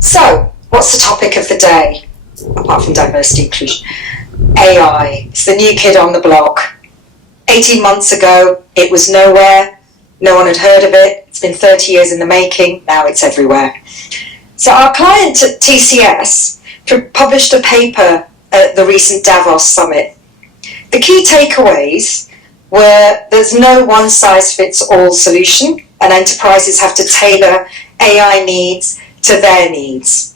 So, what's the topic of the day, apart from diversity inclusion? AI. It's the new kid on the block. 18 months ago, it was nowhere. No one had heard of it. It's been 30 years in the making. Now it's everywhere. So our client at TCS published a paper at the recent Davos summit. The key takeaways were there's no one-size-fits-all solution, and enterprises have to tailor AI needs to their needs.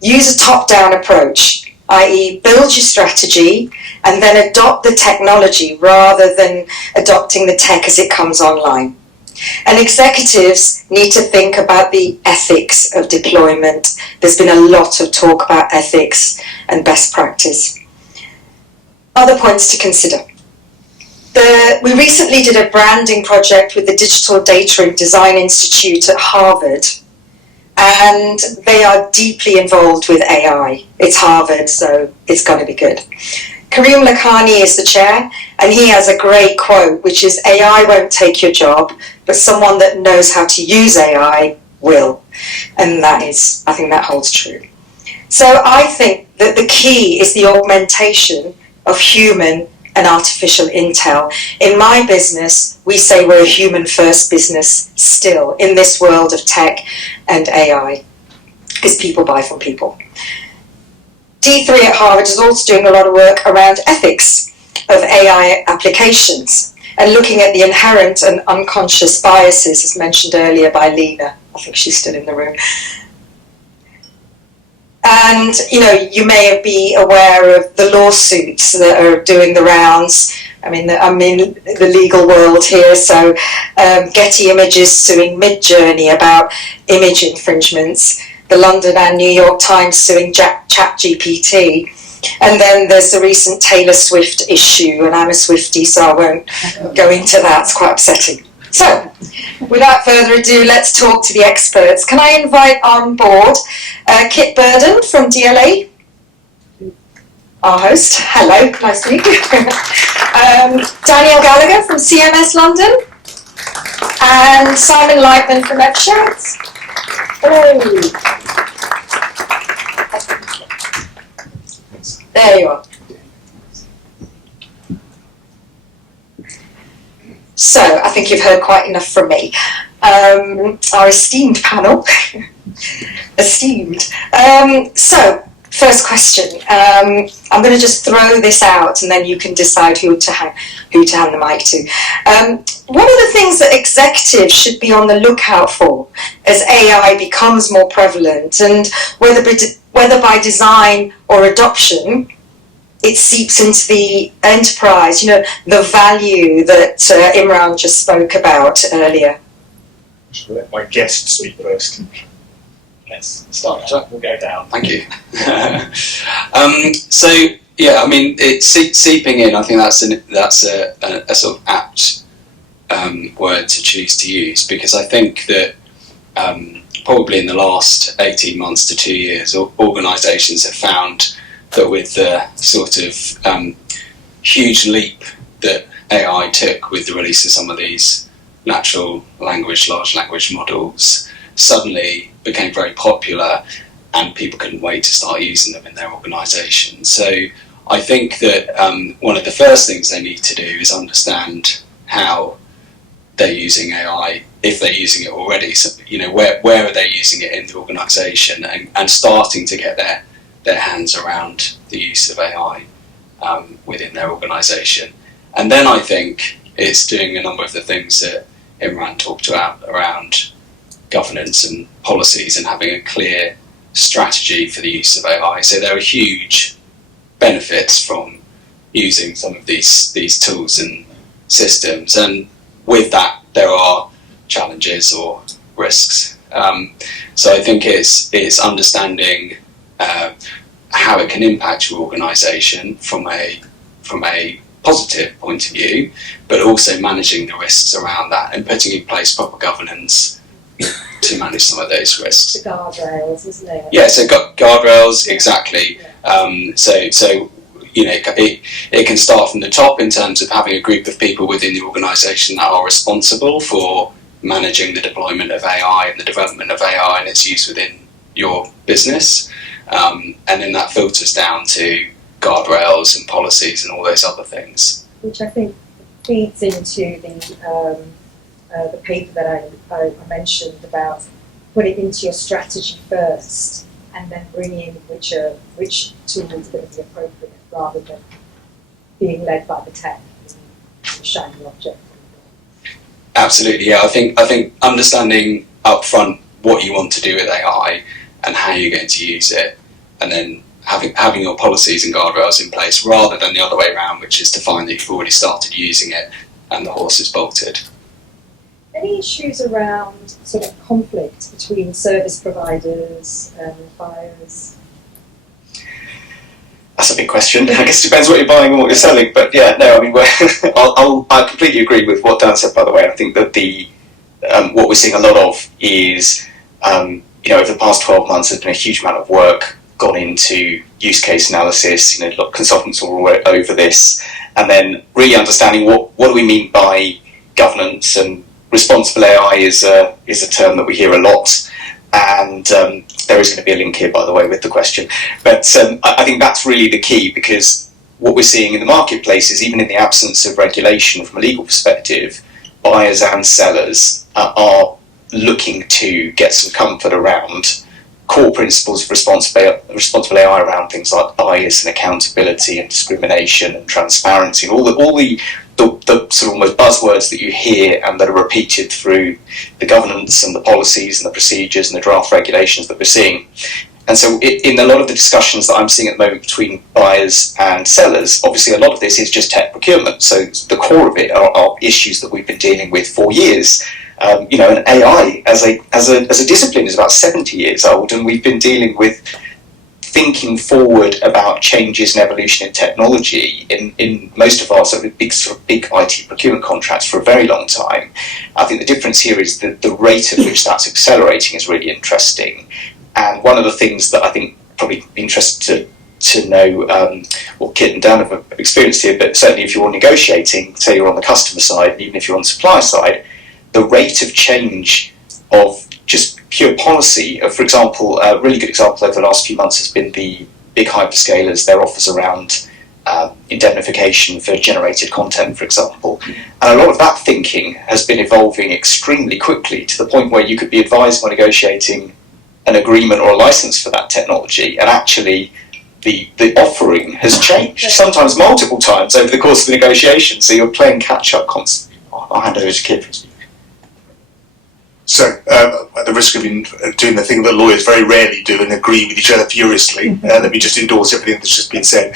Use a top-down approach, i.e. build your strategy and then adopt the technology rather than adopting the tech as it comes online. And executives need to think about the ethics of deployment. There's been a lot of talk about ethics and best practice. Other points to consider. We recently did a branding project with the Digital Data and Design Institute at Harvard, and they are deeply involved with AI. It's Harvard, so it's going to be good. Karim Lakhani is the chair, and he has a great quote, which is, AI won't take your job, but someone that knows how to use AI will. And that is, I think that holds true. So I think that the key is the augmentation of human and artificial intel. In my business, we say we're a human-first business still in this world of tech and AI, because people buy from people. D3 at Harvard is also doing a lot of work around ethics of AI applications and looking at the inherent and unconscious biases, as mentioned earlier by Lena. I think she's still in the room. And, you may be aware of the lawsuits that are doing the rounds. I'm in the legal world here, so Getty Images suing Midjourney about image infringements, the London and New York Times suing ChatGPT, and then there's the recent Taylor Swift issue, and I'm a Swiftie, so I won't go into that. It's quite upsetting. So, without further ado, let's talk to the experts. Can I invite on board Kit Burden from DLA, our host. Hello, nice to meet you. Daniel Gallagher from CMS London, and Simon Lightman from F-Shards. Hello. There you are. So, I think you've heard quite enough from me. Our esteemed panel. Esteemed. So, first question. I'm going to just throw this out and then you can decide who to hand the mic to. What are the things that executives should be on the lookout for as AI becomes more prevalent, and whether by design or adoption, it seeps into the enterprise, the value that Imran just spoke about earlier? I'll let my guest speak first. Let's start. We'll go down. Thank you. It's seeping in. I think that's a sort of apt word to choose to use, because I think that probably in the last 18 months to 2 years, organisations have found that with the sort of huge leap that AI took with the release of some of these natural language, large language models, suddenly became very popular and people couldn't wait to start using them in their organisation. So I think that one of the first things they need to do is understand how they're using AI, if they're using it already. So, where are they using it in the organisation, and starting to get their hands around the use of AI within their organisation. And then I think it's doing a number of the things that Imran talked about around governance and policies and having a clear strategy for the use of AI. So there are huge benefits from using some of these tools and systems, and with that there are challenges or risks. So I think it's understanding how it can impact your organisation from a positive point of view, but also managing the risks around that and putting in place proper governance to manage some of those risks. The guardrails, isn't it? Yeah, so guardrails, exactly. It can start from the top in terms of having a group of people within the organisation that are responsible for managing the deployment of AI and the development of AI and its use within your business, and then that filters down to guardrails and policies and all those other things. Which I think feeds into the paper that I mentioned about put it into your strategy first and then bring in which tool is going to be appropriate rather than being led by the tech and shiny object. Absolutely, yeah. I think understanding upfront what you want to do with AI and how you're going to use it, and then having your policies and guardrails in place rather than the other way around, which is to find that you've already started using it and the horse is bolted. Any issues around sort of conflict between service providers and buyers? That's a big question. I guess it depends what you're buying and what you're selling. But yeah, no, I mean, I completely agree with what Dan said, by the way. I think that what we're seeing a lot of is, over the past 12 months, there's been a huge amount of work gone into use case analysis. A lot of consultants are all over this, and then really understanding what do we mean by governance. And responsible AI is a term that we hear a lot, and there is going to be a link here, by the way, with the question. But I think that's really the key, because what we're seeing in the marketplace is, even in the absence of regulation from a legal perspective, buyers and sellers are looking to get some comfort around core principles of responsible AI around things like bias and accountability and discrimination and transparency, and all the sort of almost buzzwords that you hear and that are repeated through the governance and the policies and the procedures and the draft regulations that we're seeing. And so in a lot of the discussions that I'm seeing at the moment between buyers and sellers, obviously a lot of this is just tech procurement. So the core of it are issues that we've been dealing with for years. And AI as a discipline is about 70 years old, and we've been dealing with thinking forward about changes and evolution in technology in most of our sort of big IT procurement contracts for a very long time. I think the difference here is that the rate at which that's accelerating is really interesting. And one of the things that I think probably interested to know what Kit and Dan have experienced here, but certainly if you're negotiating, say you're on the customer side, and even if you're on the supplier side, the rate of change of just pure policy, for example, a really good example over the last few months has been the big hyperscalers, their offers around indemnification for generated content, for example. And a lot of that thinking has been evolving extremely quickly, to the point where you could be advised when negotiating an agreement or a license for that technology, and actually the offering has changed, sometimes multiple times over the course of the negotiation, so you're playing catch-up constantly. I'll hand over to Kit. So, at the risk of doing the thing that lawyers very rarely do and agree with each other furiously, let me just endorse everything that's just been said.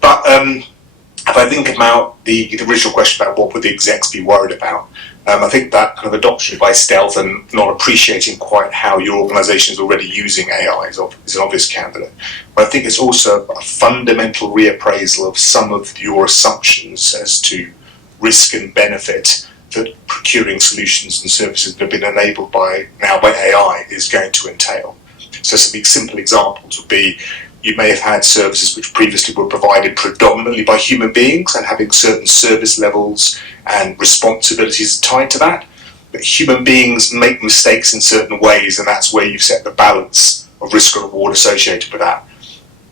But if I think about the original question about what would the execs be worried about, I think that kind of adoption by stealth and not appreciating quite how your organisation is already using AI is an obvious candidate. But I think it's also a fundamental reappraisal of some of your assumptions as to risk and benefit that procuring solutions and services that have been enabled by AI is going to entail. So some simple examples would be, you may have had services which previously were provided predominantly by human beings and having certain service levels and responsibilities tied to that. But human beings make mistakes in certain ways, and that's where you've set the balance of risk and reward associated with that.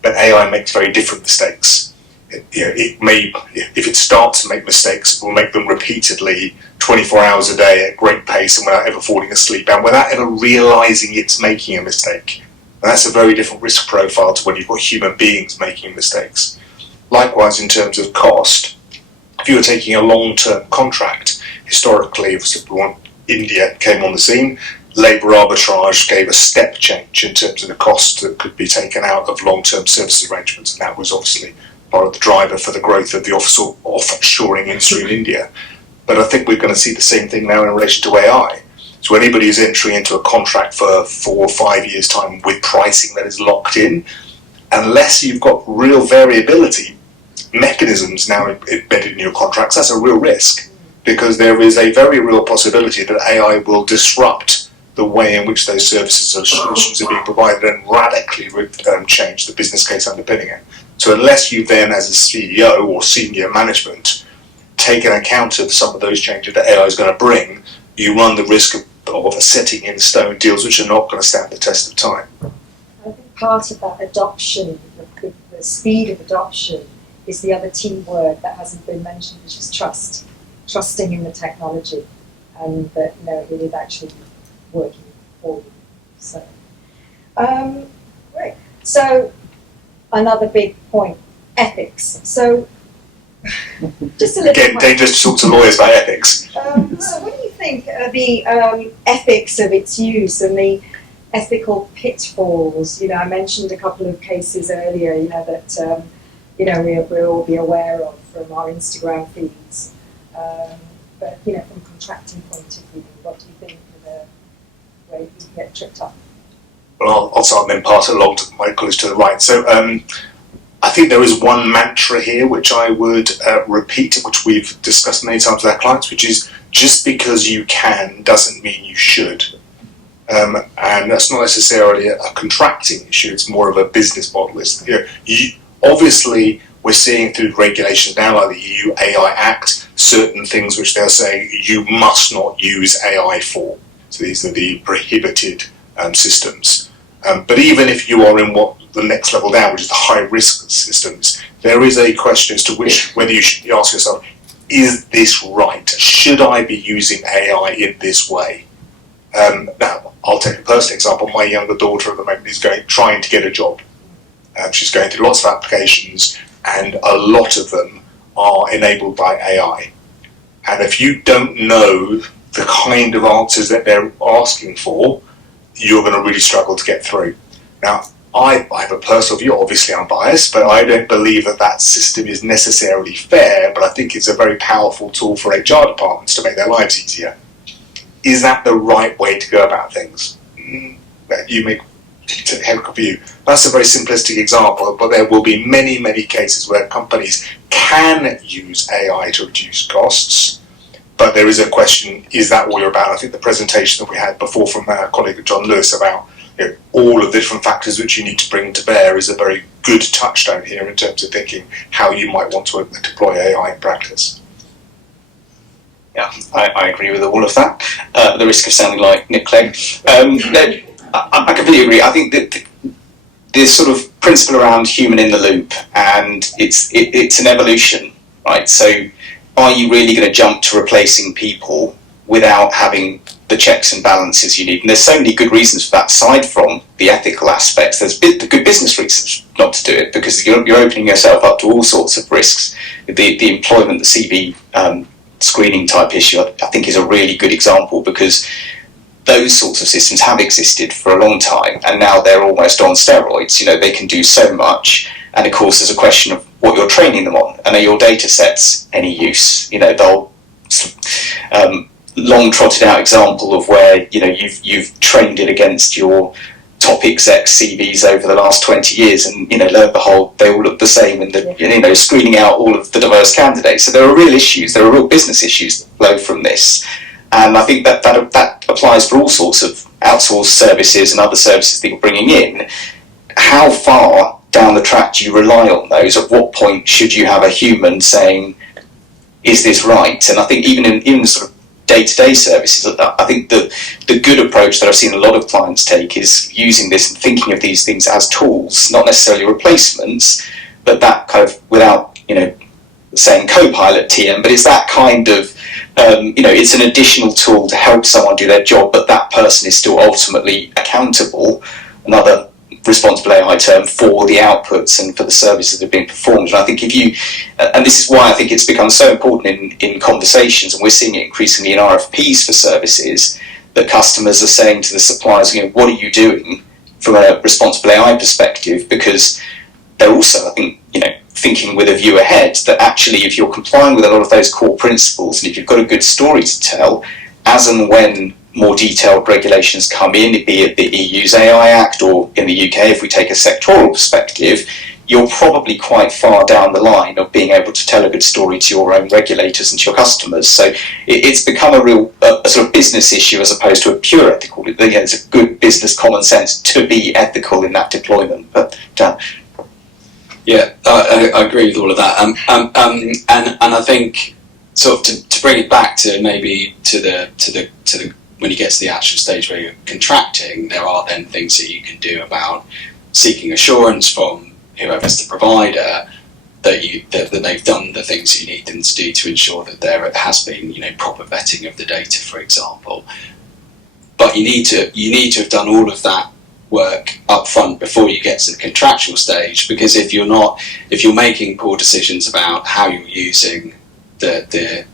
But AI makes very different mistakes. It may, if it starts to make mistakes, it will make them repeatedly, 24 hours a day at great pace and without ever falling asleep and without ever realising it's making a mistake. And that's a very different risk profile to when you've got human beings making mistakes. Likewise, in terms of cost, if you were taking a long-term contract, historically, if India came on the scene, labour arbitrage gave a step change in terms of the cost that could be taken out of long-term services arrangements, and that was obviously part of the driver for the growth of the offshoring industry in India. But I think we're going to see the same thing now in relation to AI. So anybody who's entering into a contract for 4 or 5 years' time with pricing that is locked in, unless you've got real variability mechanisms now embedded in your contracts, that's a real risk, because there is a very real possibility that AI will disrupt the way in which those services or solutions are being provided and radically change the business case underpinning it. So unless you then, as a CEO or senior management, take an account of some of those changes that AI is going to bring, you run the risk of setting in stone deals which are not going to stand the test of time. think part of that adoption, the speed of adoption, is the other T word that hasn't been mentioned, which is trust. Trusting in the technology, and that it is actually working for you. So, right. So, another big point: ethics. So, just a little. Again, dangerous to talk to lawyers about ethics. So, what do you think are the ethics of its use and the ethical pitfalls? I mentioned a couple of cases earlier. That we'll all be aware of from our Instagram feeds. But from a contracting point of view, what do you think are the way you get tripped up? Well, I'll start and then pass it along to my colleagues to the right. So I think there is one mantra here which I would repeat, which we've discussed many times with our clients, which is just because you can doesn't mean you should. And that's not necessarily a contracting issue, it's more of a business model. Obviously, we're seeing through regulations now, like the EU AI Act, certain things which they'll say you must not use AI for. So these are the prohibited systems. But even if you are in what the next level down, which is the high risk systems, there is a question as to whether you should ask yourself, is this right? Should I be using AI in this way? Now, I'll take a personal example. My younger daughter at the moment is trying to get a job. She's going through lots of applications, and a lot of them are enabled by AI. And if you don't know the kind of answers that they're asking for, you're going to really struggle to get through. Now, I have a personal view, obviously I'm biased, but I don't believe that system is necessarily fair, but I think it's a very powerful tool for HR departments to make their lives easier. Is that the right way to go about things? You make a heck view. That's a very simplistic example, but there will be many, many cases where companies can use AI to reduce costs, but there is a question, is that all you're about? I think the presentation that we had before from our colleague John Lewis about all of the different factors which you need to bring to bear is a very good touchstone here in terms of thinking how you might want to deploy AI in practice. Yeah, I agree with all of that. At the risk of sounding like Nick Clegg. I completely agree. I think that this sort of principle around human in the loop, and it's an evolution, right? So are you really going to jump to replacing people without having the checks and balances you need? And there's so many good reasons for that, aside from the ethical aspects. There's the good business reasons not to do it, because you're opening yourself up to all sorts of risks. The employment, the CV screening type issue, I think is a really good example, because those sorts of systems have existed for a long time, and now they're almost on steroids. They can do so much, and of course there's a question of what you're training them on, and are your data sets any use? They'll long trotted out example of where you've trained it against your top exec CVs over the last 20 years, and lo and behold, they all look the same, and screening out all of the diverse candidates. So there are real issues, there are real business issues that flow from this. And I think that applies for all sorts of outsourced services and other services that you're bringing in. How far down the track do you rely on those? At what point should you have a human saying, is this right? And I think even in sort of day-to-day services, I think the good approach that I've seen a lot of clients take is using this and thinking of these things as tools, not necessarily replacements, but that kind of, without saying co-pilot TM, but it's that kind of it's an additional tool to help someone do their job, but that person is still ultimately accountable, another responsible AI term, for the outputs and for the services that are being performed. And I think and this is why I think it's become so important in conversations, and we're seeing it increasingly in RFPs for services, that customers are saying to the suppliers, what are you doing from a responsible AI perspective? Because they're also, I think, thinking with a view ahead that actually if you're complying with a lot of those core principles, and if you've got a good story to tell, as and when more detailed regulations come in, be it the EU's AI Act, or in the UK, if we take a sectoral perspective, you're probably quite far down the line of being able to tell a good story to your own regulators and to your customers. So it's become a real a sort of business issue as opposed to a pure ethical. It's a good business common sense to be ethical in that deployment. But yeah, I agree with all of that. And I think sort of to bring it back to maybe to the when you get to the actual stage where you're contracting, there are then things that you can do about seeking assurance from whoever's the provider that they've done the things you need them to do to ensure that there has been, proper vetting of the data, for example. But you need to have done all of that work up front before you get to the contractual stage, because if you're making poor decisions about how you're using the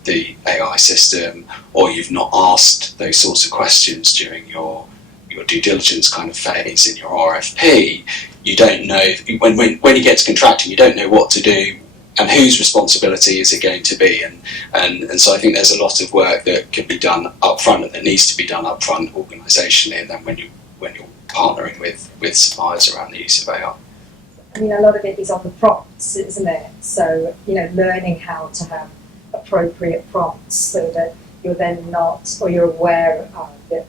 AI system, or you've not asked those sorts of questions during your due diligence kind of phase in your RFP, you don't know when you get to contracting, you don't know what to do and whose responsibility is it going to be, and so I think there's a lot of work that can be done up front and that needs to be done up front organisationally, and then when you're partnering with suppliers around the use of AI. I mean, a lot of it is on the prompts, isn't it? So, learning how to have appropriate prompts so that you're then not, or you're aware of that,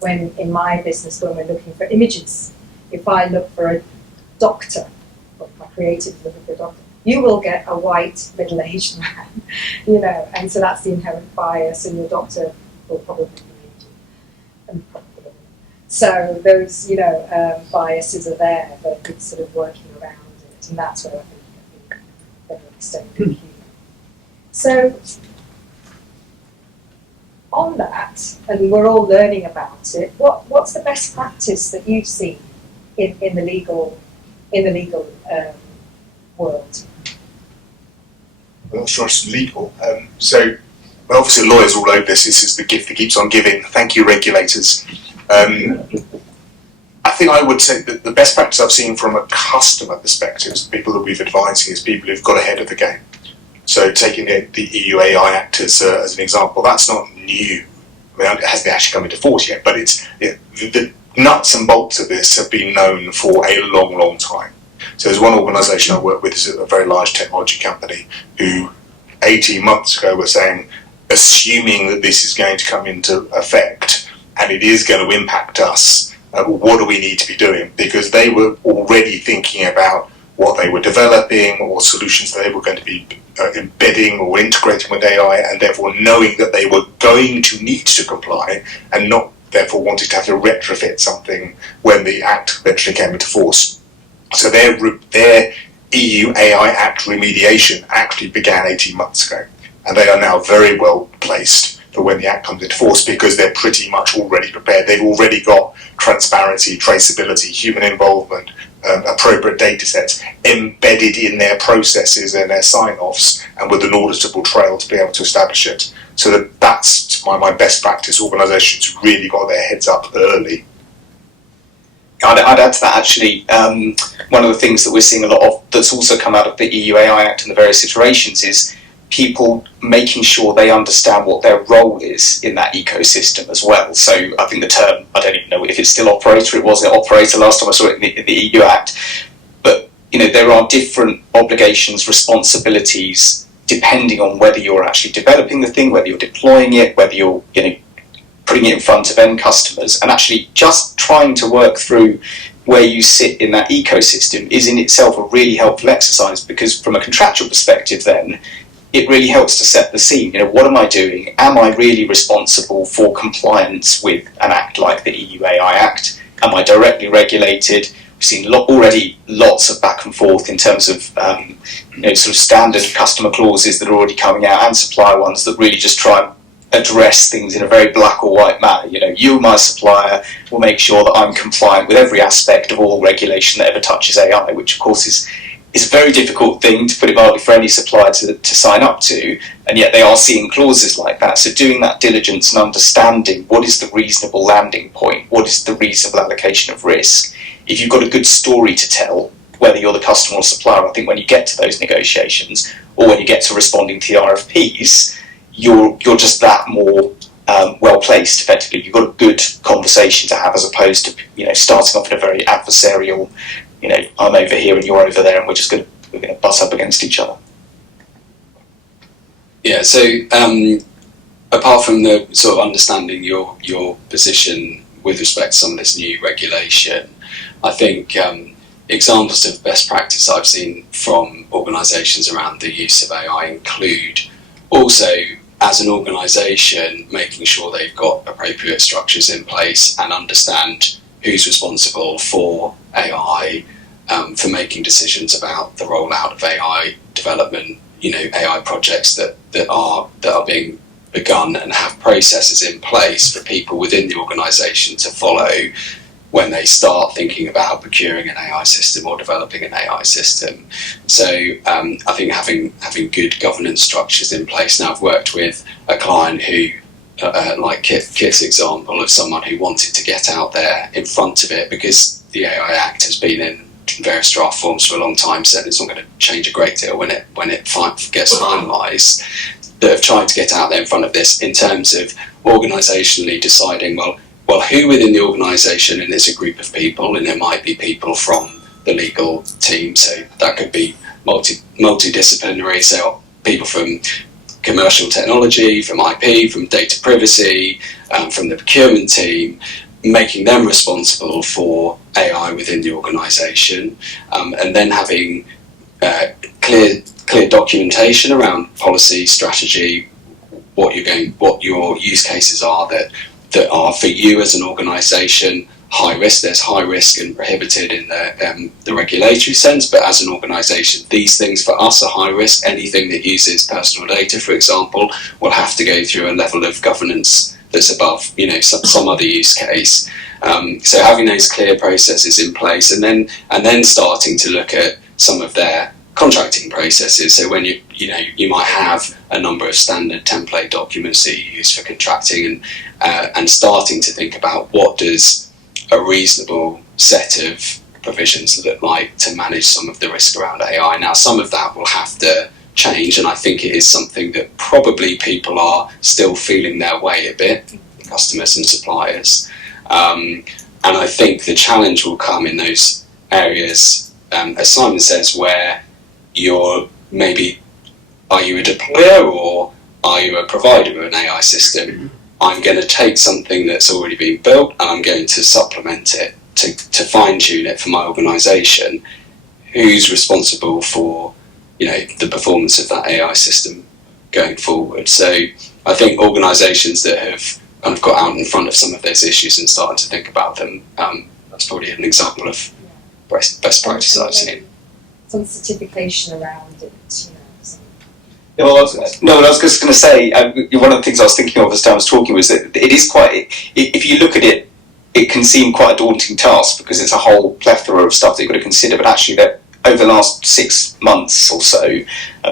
when in my business, when we're looking for images, if I look for a doctor, or my creative is looking for a doctor, you will get a white middle-aged man, and so that's the inherent bias, and your doctor will probably be Indian, and probably. So those, biases are there, but it's sort of working around it, and that's where I think better extended humour. So on that, and we're all learning about it, what's the best practice that you've seen in the legal world? I'm not sure it's legal. So obviously lawyers all over this. This is the gift that keeps on giving. Thank you, regulators. I think I would say that the best practice I've seen from a customer perspective, people that we've advising, is people who've got ahead of the game. So taking the EU AI Act as an example, that's not new. I mean, it hasn't actually come into force yet, but the nuts and bolts of this have been known for a long, long time. So there's one organisation I work with, is a very large technology company, who 18 months ago were saying, assuming that this is going to come into effect and it is going to impact us, what do we need to be doing? Because they were already thinking about what they were developing or solutions they were going to be embedding or integrating with AI, and therefore knowing that they were going to need to comply and not therefore wanting to have to retrofit something when the Act eventually came into force. So their EU AI Act remediation actually began 18 months ago, and they are now very well placed for when the Act comes into force, because they're pretty much already prepared. They've already got transparency, traceability, human involvement, appropriate data sets embedded in their processes and their sign-offs, and with an auditable trail to be able to establish it. So that's my best practice. Organisations really got their heads up early. I'd add to that, actually, one of the things that we're seeing a lot of that's also come out of the EU AI Act and the various iterations is people making sure they understand what their role is in that ecosystem as well. So I think the term, I don't even know if it's still operator, it wasn't operator last time I saw it in the EU Act, but there are different obligations, responsibilities, depending on whether you're actually developing the thing, whether you're deploying it, whether you're putting it in front of end customers, and actually just trying to work through where you sit in that ecosystem is in itself a really helpful exercise, because from a contractual perspective then, it really helps to set the scene. What am I doing? Am I really responsible for compliance with an act like the EU AI Act? Am I directly regulated? We've seen already lots of back and forth in terms of sort of standard customer clauses that are already coming out, and supplier ones that really just try and address things in a very black or white manner. You, my supplier, will make sure that I'm compliant with every aspect of all regulation that ever touches AI, which of course is a very difficult thing, to put it mildly, for any supplier to sign up to, and yet they are seeing clauses like that. So doing that diligence and understanding what is the reasonable landing point, what is the reasonable allocation of risk. If you've got a good story to tell, whether you're the customer or supplier, I think when you get to those negotiations, or when you get to responding to the RFPs, you're just that more well placed. Effectively, you've got a good conversation to have, as opposed to starting off in a very adversarial. I'm over here and you're over there, and we're going to butt up against each other. Yeah. So apart from the sort of understanding your position with respect to some of this new regulation, I think examples of best practice I've seen from organisations around the use of AI include also, as an organisation, making sure they've got appropriate structures in place and understand who's responsible for AI, for making decisions about the rollout of AI development, AI projects that are being begun, and have processes in place for people within the organisation to follow when they start thinking about procuring an AI system or developing an AI system. So I think having good governance structures in place. Now, I've worked with a client who, like Kit's example of someone who wanted to get out there in front of it, because the AI Act has been in various draft forms for a long time, so it's not going to change a great deal when it gets finalised. That have tried to get out there in front of this in terms of organisationally deciding, well, who within the organisation, and it's a group of people, and there might be people from the legal team, so that could be multidisciplinary, so people from commercial technology, from IP, from data privacy, from the procurement team, making them responsible for AI within the organisation, and then having clear documentation around policy, strategy, what your use cases are that are for you as an organisation high risk. There's high risk and prohibited in the regulatory sense, but as an organisation, these things for us are high risk. Anything that uses personal data, for example, will have to go through a level of governance that's above, some other use case. So having those clear processes in place, and then starting to look at some of their contracting processes. So when you might have a number of standard template documents that you use for contracting, and starting to think about what does a reasonable set of provisions look like to manage some of the risk around AI. Now, some of that will have to change, and I think it is something that probably people are still feeling their way a bit, customers and suppliers. And I think the challenge will come in those areas, as Simon says, where you're maybe, are you a deployer or are you a provider of an AI system? I'm going to take something that's already been built and I'm going to supplement it to fine-tune it for my organisation. Who's responsible for the performance of that AI system going forward? So I think organisations that have kind of got out in front of some of those issues and started to think about them, that's probably an example of best practice I've seen. Some certification around it, Yeah, well, I was just going to say, one of the things I was thinking of as I was talking was that it is quite, if you look at it, it can seem quite a daunting task because it's a whole plethora of stuff that you've got to consider, but actually that over the last 6 months or so,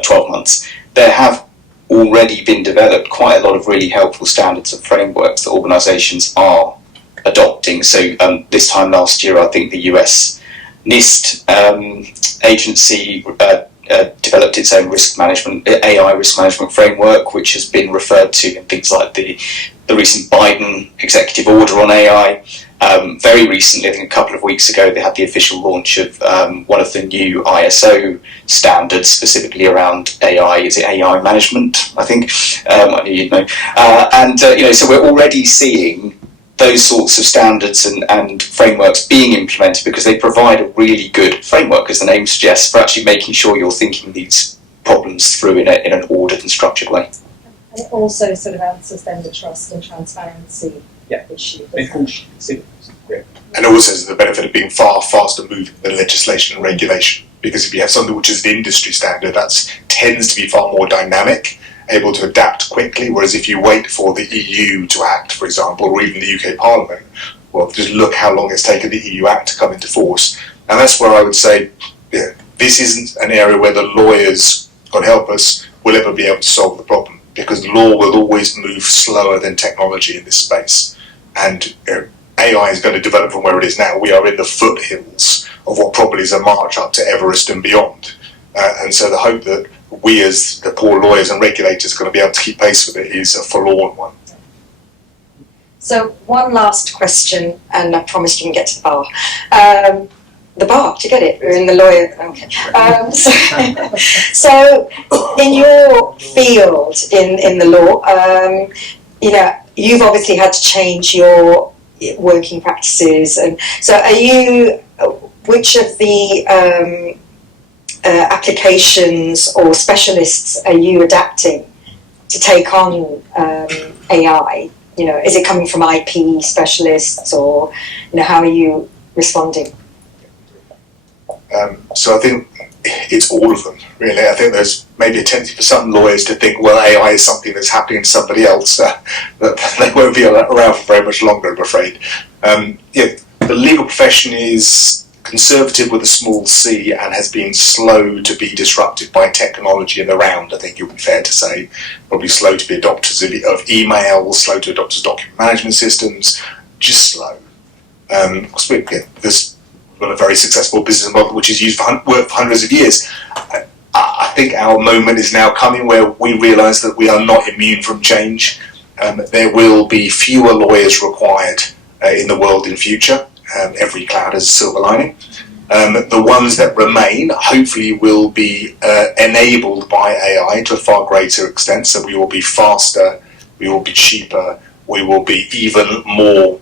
12 months, there have already been developed quite a lot of really helpful standards and frameworks that organisations are adopting. So this time last year, I think the US NIST agency developed its own AI risk management framework, which has been referred to in things like the recent Biden executive order on AI. Very recently, I think a couple of weeks ago, they had the official launch of one of the new ISO standards, specifically around AI. Is it AI management? I think. I knew you'd know. So we're already seeing those sorts of standards and frameworks being implemented because they provide a really good framework, as the name suggests, for actually making sure you're thinking these problems through in an ordered and structured way. And it also sort of answers then the trust and transparency issue. And also has the benefit of being far faster moving than legislation and regulation, because if you have something which is the industry standard, that tends to be far more dynamic, able to adapt quickly, whereas if you wait for the EU to act, for example, or even the UK Parliament, well, just look how long it's taken the EU Act to come into force. And that's where I would say, this isn't an area where the lawyers, God help us, will ever be able to solve the problem, because law will always move slower than technology in this space. And AI is going to develop from where it is now. We are in the foothills of what probably is a march up to Everest and beyond. And so the hope that we as the poor lawyers and regulators are going to be able to keep pace with it is a forlorn one. So one last question, and I promised you can get to the bar. The bar, do you get it? We're in the lawyer. Okay. So in your field, in the law, you've obviously had to change your working practices, and so are you? Which of the applications or specialists are you adapting to take on AI is it coming from IP specialists, or how are you responding? So I think it's all of them, really. I think there's maybe a tendency for some lawyers to think, well, AI is something that's happening to somebody else, that they won't be around for very much longer, I'm afraid. The legal profession is conservative with a small c and has been slow to be disrupted by technology in the round, I think it would be fair to say. Probably slow to be adopters of email, slow to adopt document management systems, just slow. There's got a very successful business model which is used for hundreds of years. I think our moment is now coming where we realise that we are not immune from change. There will be fewer lawyers required in the world in future. Every cloud has a silver lining. The ones that remain hopefully will be enabled by AI to a far greater extent, so we will be faster, we will be cheaper, we will be even more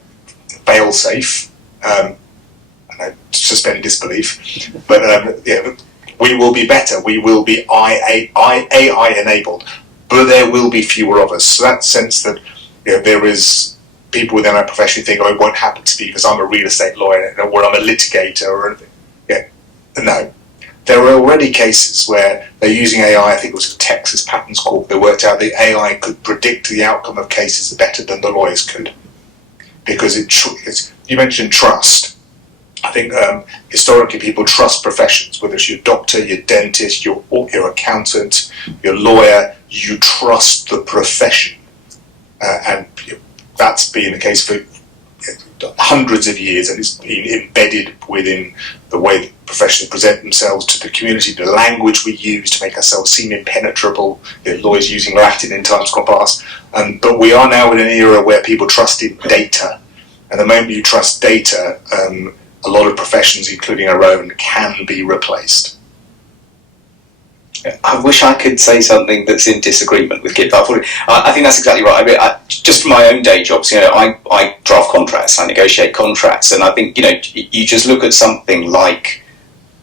fail-safe. I suspend disbelief, but we will be better, we will be AI enabled, but there will be fewer of us. So that sense that there is people within our profession who think, it won't happen to me because I'm a real estate lawyer or I'm a litigator or anything. No. There are already cases where they're using AI. I think it was Texas Patents Corp. They worked out the AI could predict the outcome of cases better than the lawyers could, because you mentioned trust. I think historically people trust professions, whether it's your doctor, your dentist, your accountant, your lawyer. You trust the profession, and that's been the case for hundreds of years, and it's been embedded within the way professionals present themselves to the community, the language we use to make ourselves seem impenetrable. Lawyers using Latin in times gone past, but we are now in an era where people trust in data, and the moment you trust data, a lot of professions, including our own, can be replaced. I wish I could say something that's in disagreement with Kit, but I think that's exactly right. I mean, just from my own day jobs, I draft contracts, I negotiate contracts, and I think you just look at something like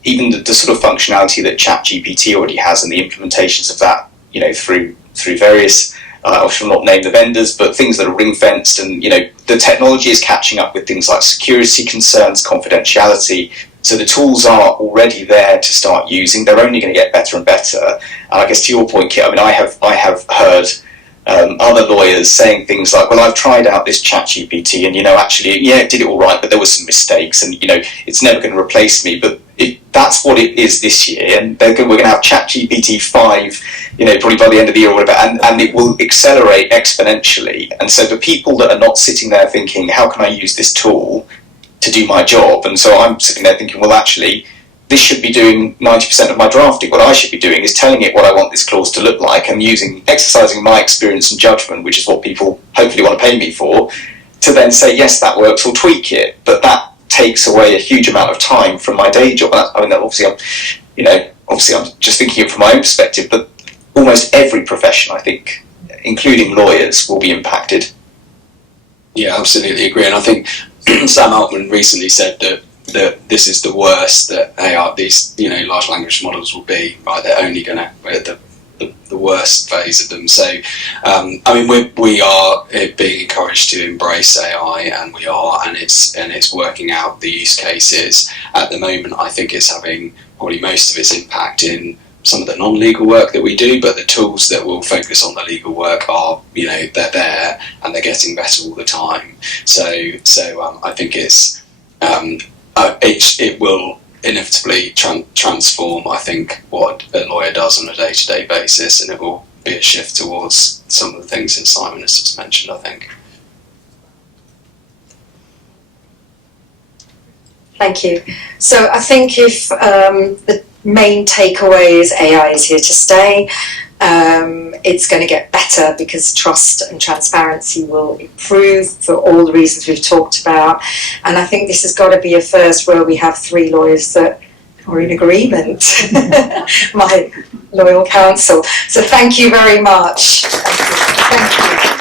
even the sort of functionality that ChatGPT already has, and the implementations of that, through various. I shall not name the vendors, but things that are ring-fenced, and the technology is catching up with things like security concerns, confidentiality. So the tools are already there to start using. They're only going to get better and better. And I guess to your point, Kit, I mean, I have heard other lawyers saying things like, "Well, I've tried out this ChatGPT, and actually, it did it all right, but there were some mistakes, and it's never going to replace me." But that's what it is this year, and we're going to have ChatGPT 5, probably by the end of the year or whatever, and it will accelerate exponentially. And so the people that are not sitting there thinking, "How can I use this tool to do my job?" And so I'm sitting there thinking, well, actually, this should be doing 90% of my drafting. What I should be doing is telling it what I want this clause to look like, and exercising my experience and judgment, which is what people hopefully want to pay me for, to then say, yes, that works, or tweak it. But that takes away a huge amount of time from my day job. I mean, obviously I'm just thinking it from my own perspective, but almost every profession, I think, including lawyers, will be impacted. Yeah, absolutely agree. And I think Sam Altman recently said that this is the worst that these large language models will be. Right, they're only going to the worst phase of them. So, I mean, we are being encouraged to embrace AI, and it's working out the use cases. At the moment, I think it's having probably most of its impact in some of the non-legal work that we do, but the tools that will focus on the legal work are, they're there and they're getting better all the time. So I think it will inevitably transform, I think, what a lawyer does on a day-to-day basis, and it will be a shift towards some of the things that Simon has just mentioned, I think. Thank you. So I think if the main takeaway is AI is here to stay, it's going to get better because trust and transparency will improve for all the reasons we've talked about. And I think this has got to be a first where we have 3 lawyers that are in agreement. My loyal counsel. So thank you very much. Thank you.